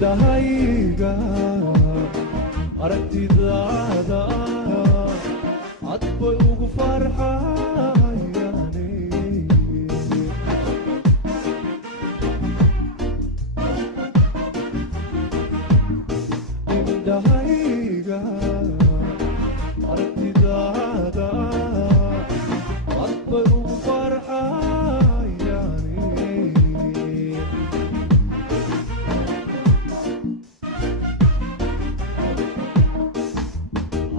indhahayga aragtidaada cad bay ugu farxayaan indhahayga aragtidaada cad bay ugu farxayaan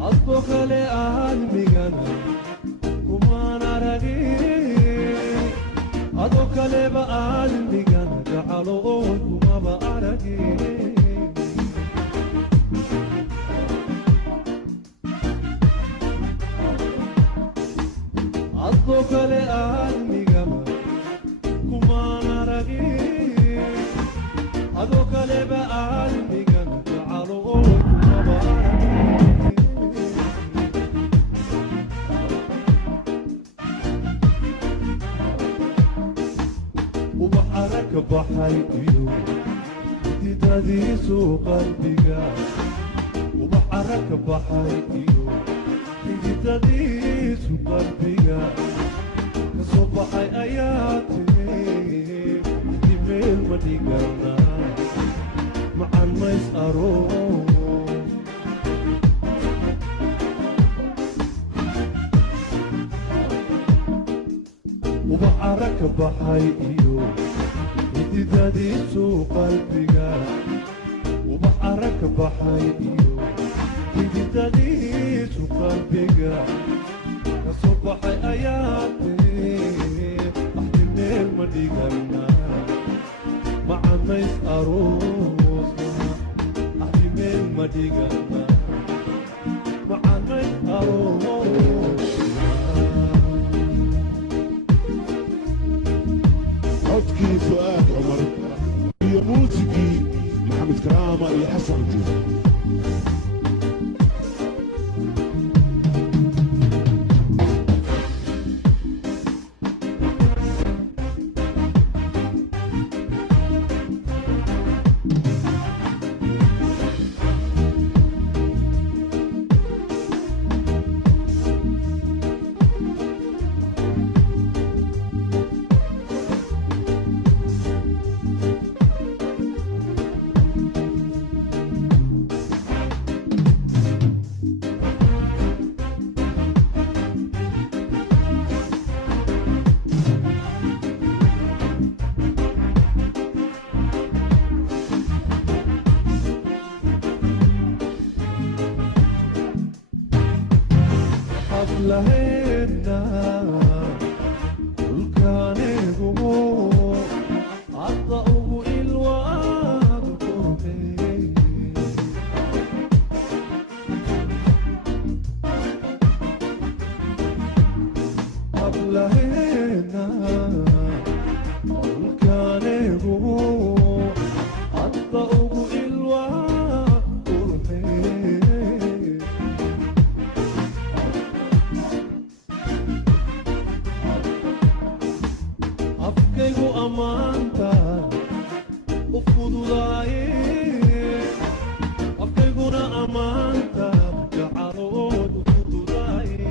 adoo kale aadmigana kumaan aragin adoo kaleba aadmigana gacalo oo kumaba aragin adoo kale aadmigaba kumaan aragin adoo kaleba aadmigana gacalo oo kumaba aragin وبحرك بحيو جديديسو قلبيga وبحرك بحيو جديديسو قلبيga كصبحي اياتي ديميل مديقرنا مع الميس اروح وبحرك بحيو جديديسو قلبيga وبحرك بحيو جديديسو قلبيga كصبحي اياتي احتمال مديقرنا مع الميس اروح احتمال مديقرنا مع الميس اروح عطكي فؤاد عمر هي موسيقي محمد كرامة يا حسن جوز لهنا كل كان يقول عطأوا الواد قربي قبل هنا كل كان يقول عطأوا الواد قربي afkaygu ammaanta u fududaye afkayguna ammaanta jacalood u fududaye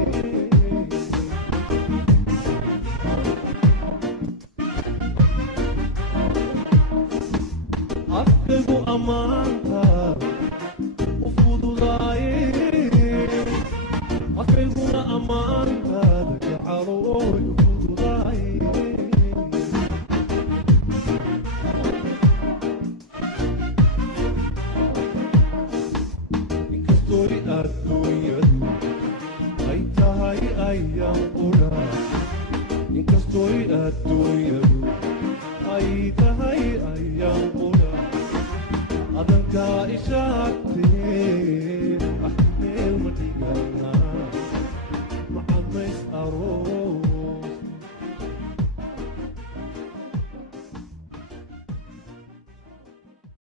afkaygu ammaanta u fududaye afkayguna ammaanta jacalood u fududaye adduunyadu ay tahay ayaan qura inkastoy adduunyadu ay tahay ayaan qura adankaa ishaagtee